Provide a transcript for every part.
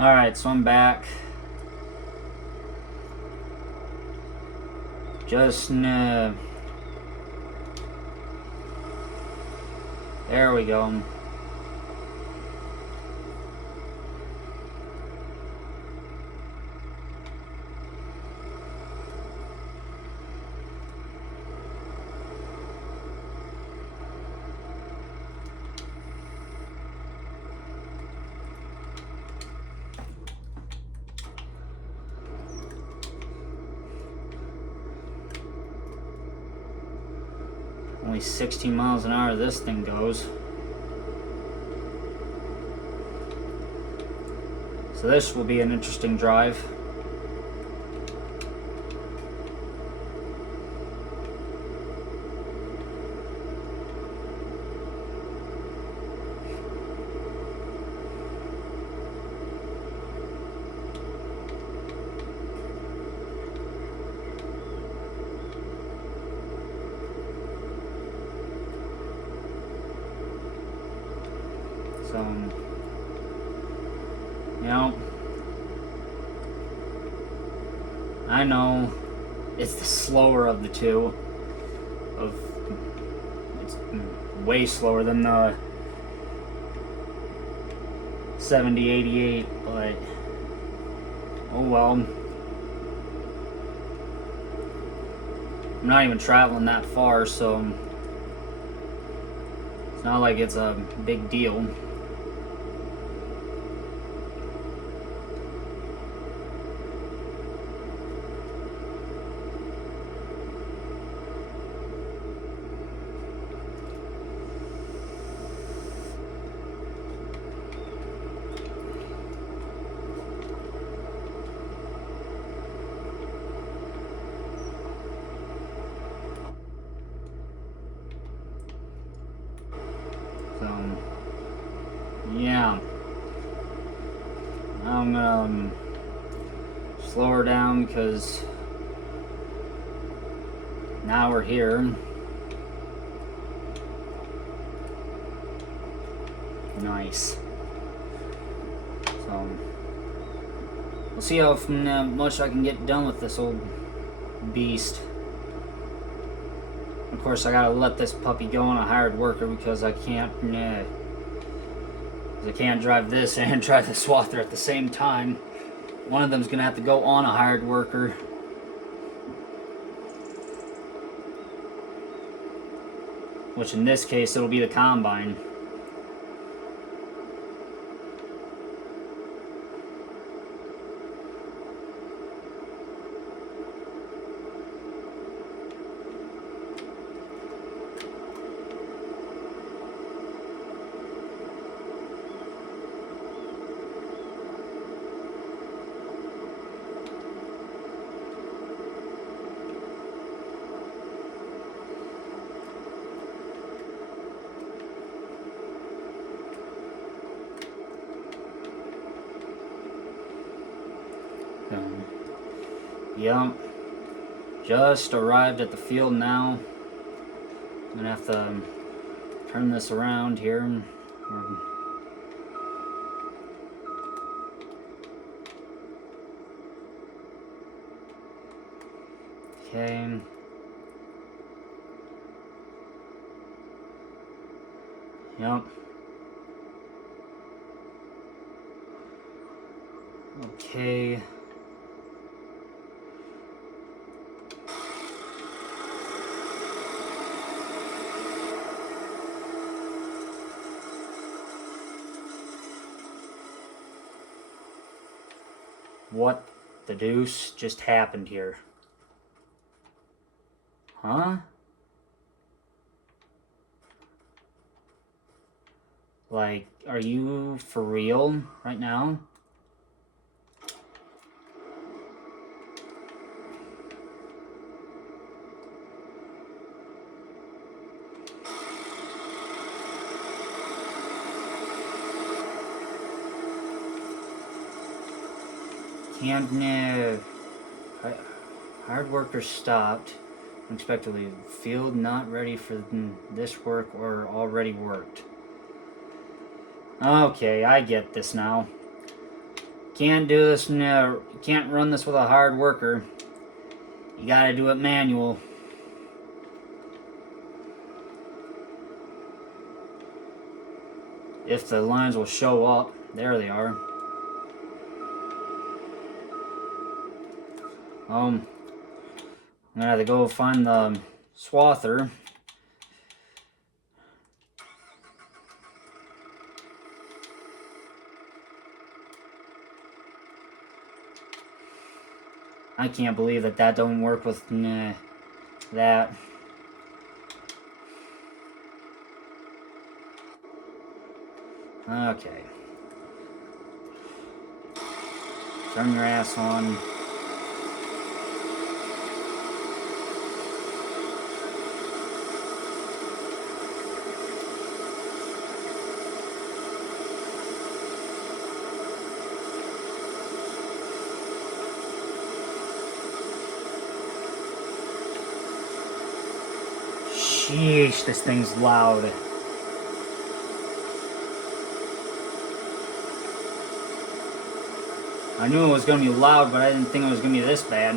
Alright, so I'm back. Just, there we go. Only 16 miles an hour this thing goes. So this will be an interesting drive. So, you know, I know it's the slower of the two. It's way slower than the 7088, but oh well. I'm not even traveling that far, so it's not like it's a big deal. So, yeah. I'm gonna slow her down because now we're here. Nice. So, we'll see how much I can get done with this old beast. Of course, I gotta let this puppy go on a hired worker because I can't drive this and drive the swather at the same time. One of them's gonna have to go on a hired worker. Which in this case, it'll be the combine. Yep. Just arrived at the field now. I'm gonna have to turn this around here. Okay. Yep. Okay. What the deuce just happened here? Huh? Like, are you for real right now? Can't, hard workers stopped unexpectedly. Field not ready for this work or already worked. Okay, I get this now. can't do this, no, you can't run this with a hard worker. You gotta do it manual. If the lines will show up. There they are. I'm gonna have to go find the swather. I can't believe that don't work with that. Okay. Turn your ass on. Sheesh, this thing's loud. I knew it was going to be loud, but I didn't think it was going to be this bad.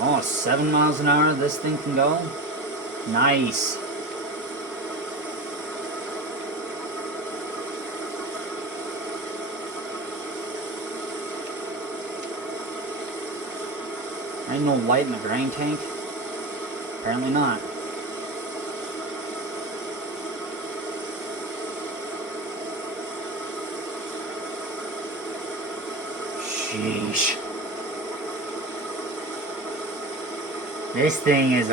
Oh, 7 miles an hour this thing can go? Nice. Ain't no light in the grain tank? Apparently not. Sheesh. This thing is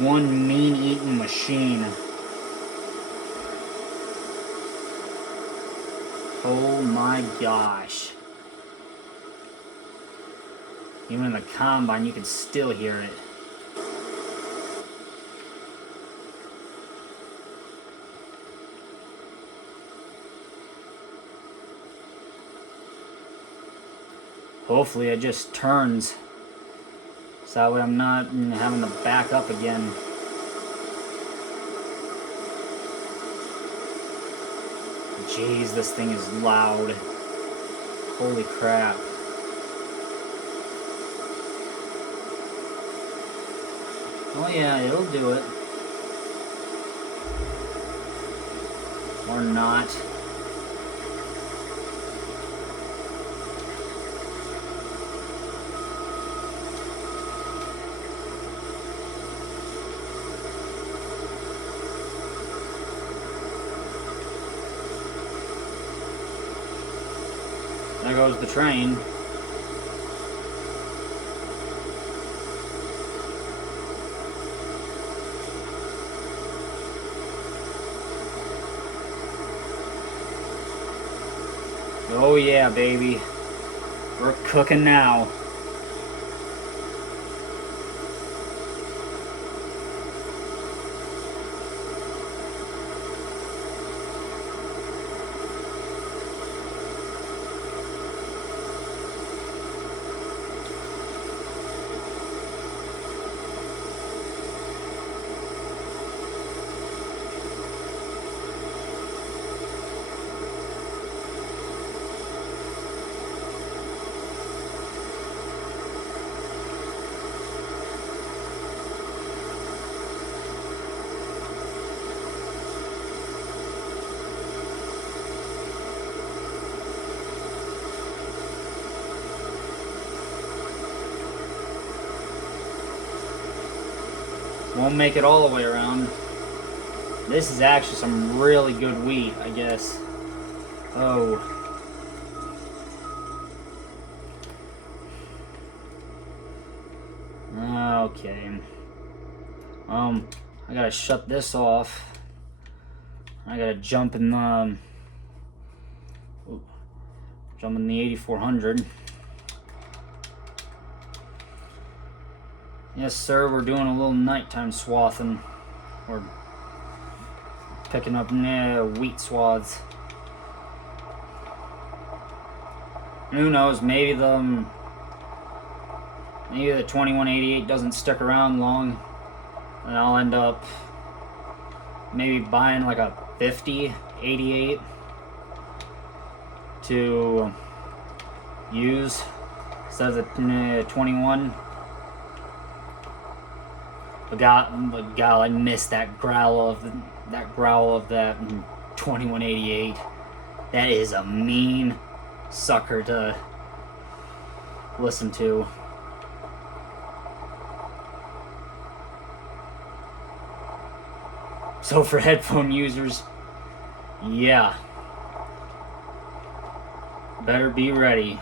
one mean-eating machine. Oh my gosh. Even in the combine, you can still hear it. Hopefully it just turns, so that way I'm not having to back up again. Jeez, this thing is loud. Holy crap. Oh yeah, it'll do it. Or not. There goes the train. Oh yeah, baby. We're cooking now. Won't make it all the way around. This is actually some really good wheat, I guess. Oh. Okay. I gotta shut this off. I gotta jump in the 8400. Yes, sir, we're doing a little nighttime swathing. We're picking up wheat swaths. Who knows, maybe the 2188 doesn't stick around long, and I'll end up maybe buying like a 50, 88 to use instead of the 21. But God, I miss that growl of that 2188. That is a mean sucker to listen to. So for headphone users, yeah, better be ready.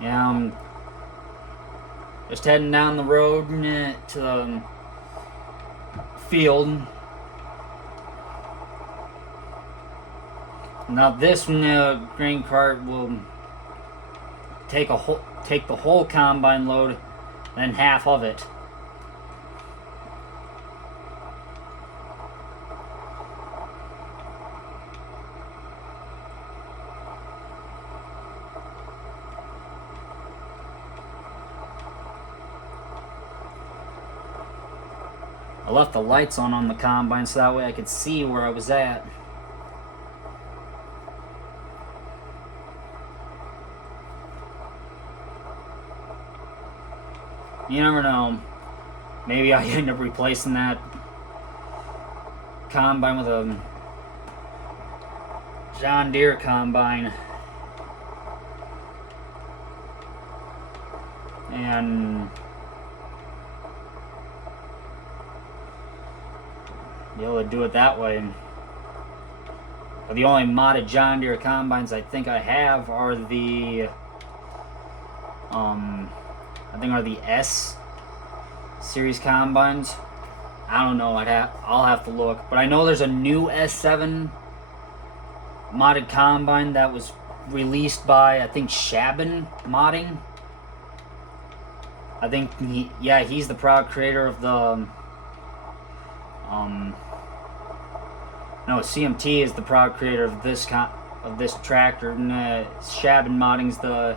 Yeah, I'm just heading down the road to the field. Now this grain cart will take the whole combine load, then half of it. I left the lights on the combine so that way I could see where I was at. You never know. Maybe I end up replacing that combine with a John Deere combine. And be able to do it that way. But the only modded John Deere combines I think I have are the the S series combines. I don't know. I'll have to look. But I know there's a new S7 modded combine that was released by, I think, Shabin Modding. I think he's the proud creator of the no, CMT is the proud creator of this tractor, and Shabin Modding's the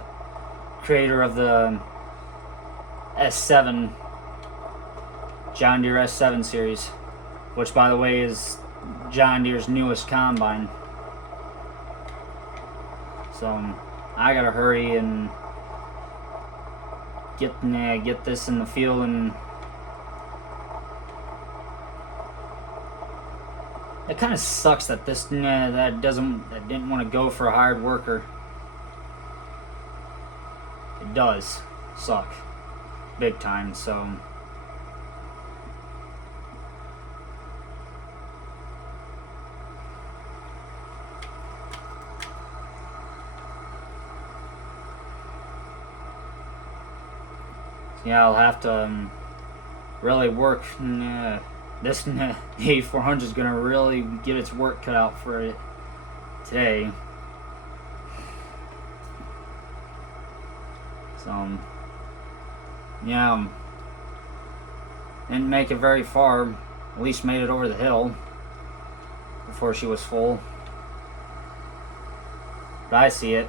creator of the S7 John Deere S7 series, which by the way is John Deere's newest combine. So I gotta hurry and get this in the field. And it kind of sucks that that didn't want to go for a hired worker. It does suck big time. So yeah, I'll have to really work. This 8400 is gonna really get its work cut out for it today. So yeah, didn't make it very far. At least made it over the hill before she was full. But I see it.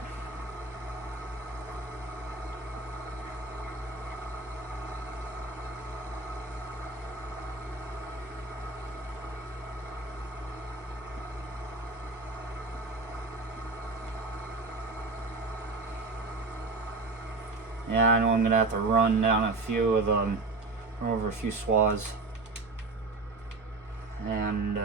Yeah, I know I'm gonna have to run down a few of them, over a few swaths, and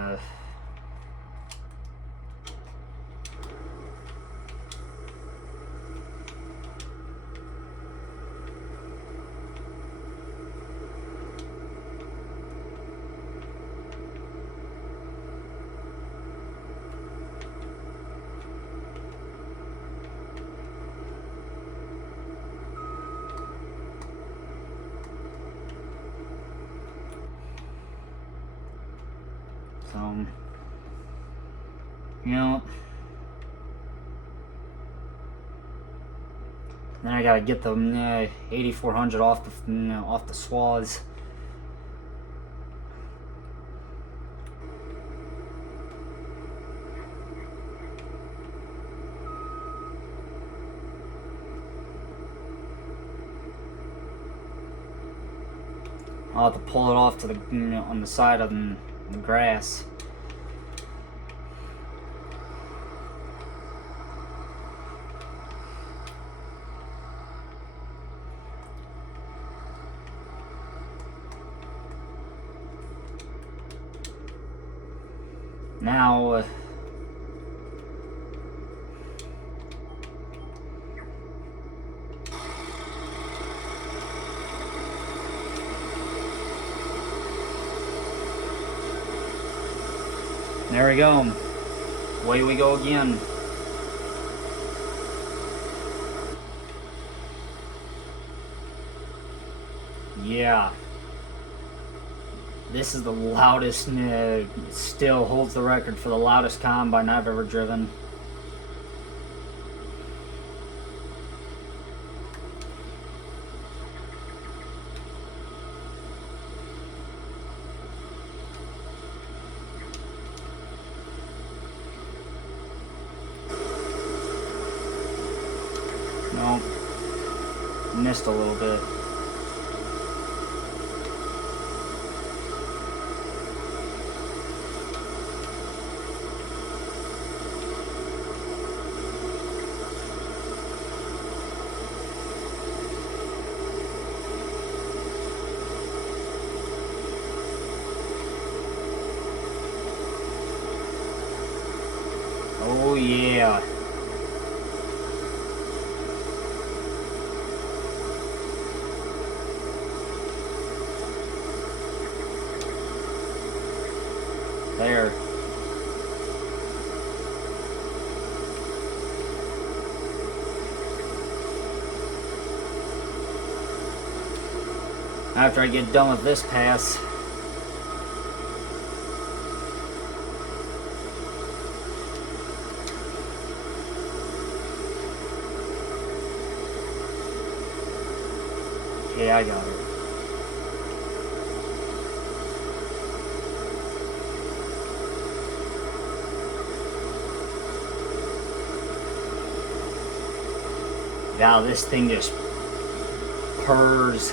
so, you know, then I gotta get the 8400 off the swaths. I'll have to pull it off to the, on the side of the grass. Now, there we go. Away we go again. Yeah. This is the loudest, still holds the record for the loudest combine I've ever driven. No, missed a little bit. Oh yeah. There. After I get done with this pass, okay, I got it. Wow, this thing just purrs.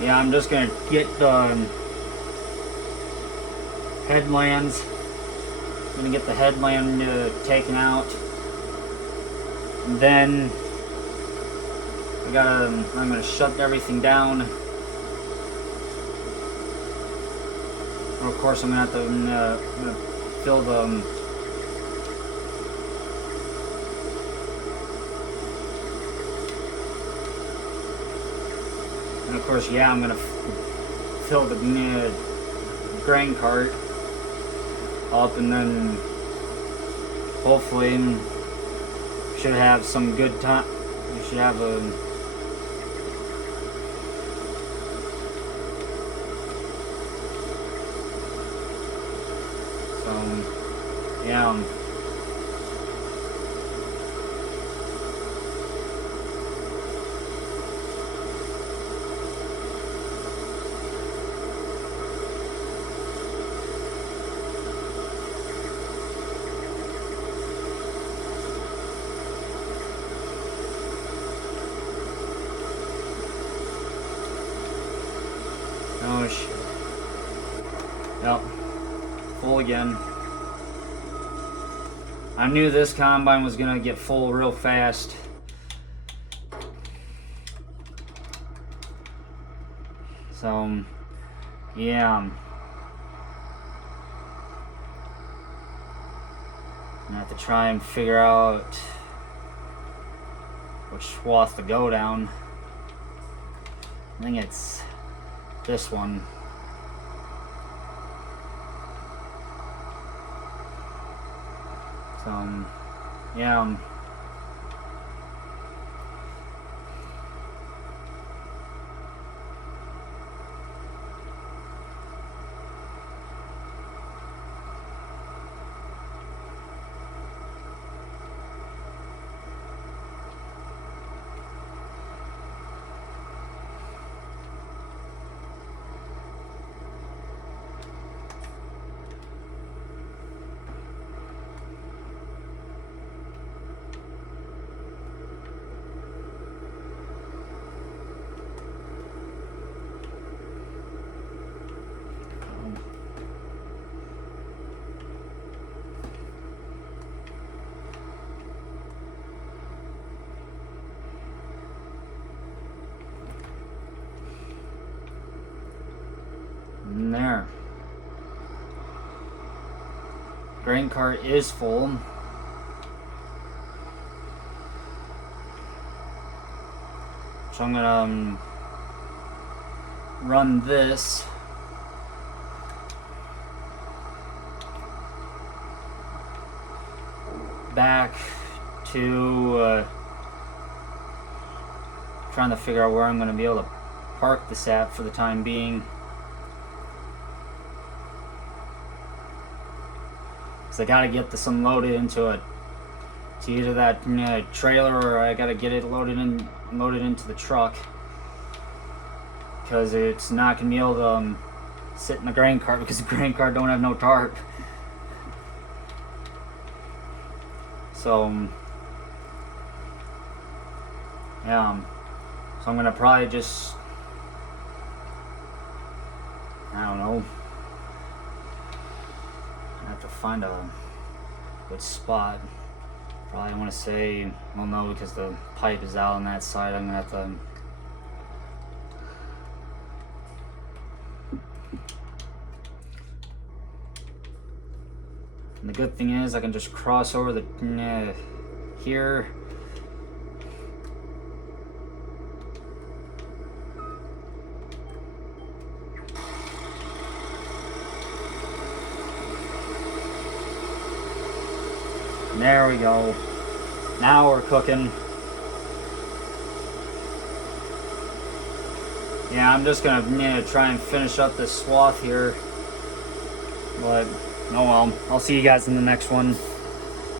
Yeah, I'm just gonna get the headlands. I'm gonna get the headland taken out. And then I'm gonna shut everything down. Of course, I'm gonna have to fill the and of course, yeah, I'm gonna fill the grain cart up, and then hopefully should have some good time. We should have a yeah. Oh shit. Yep. Full again. I knew this combine was gonna get full real fast. So, yeah. I'm gonna have to try and figure out which swath to go down. I think it's this one. So, yeah. there. Grain cart is full. So I'm gonna run this back to trying to figure out where I'm going to be able to park this at for the time being, because I got to get this unloaded into either that trailer, or I got to get it loaded into the truck, because it's not going to be able to sit in the grain cart, because the grain cart don't have no tarp. So yeah, so I'm gonna probably just, I don't know, I have to find a good spot. Probably want to say, well, no, because the pipe is out on that side. I'm gonna have to. And the good thing is I can just cross over the here. There we go. Now we're cooking. Yeah, I'm just gonna try and finish up this swath here. But, oh well. I'll see you guys in the next one.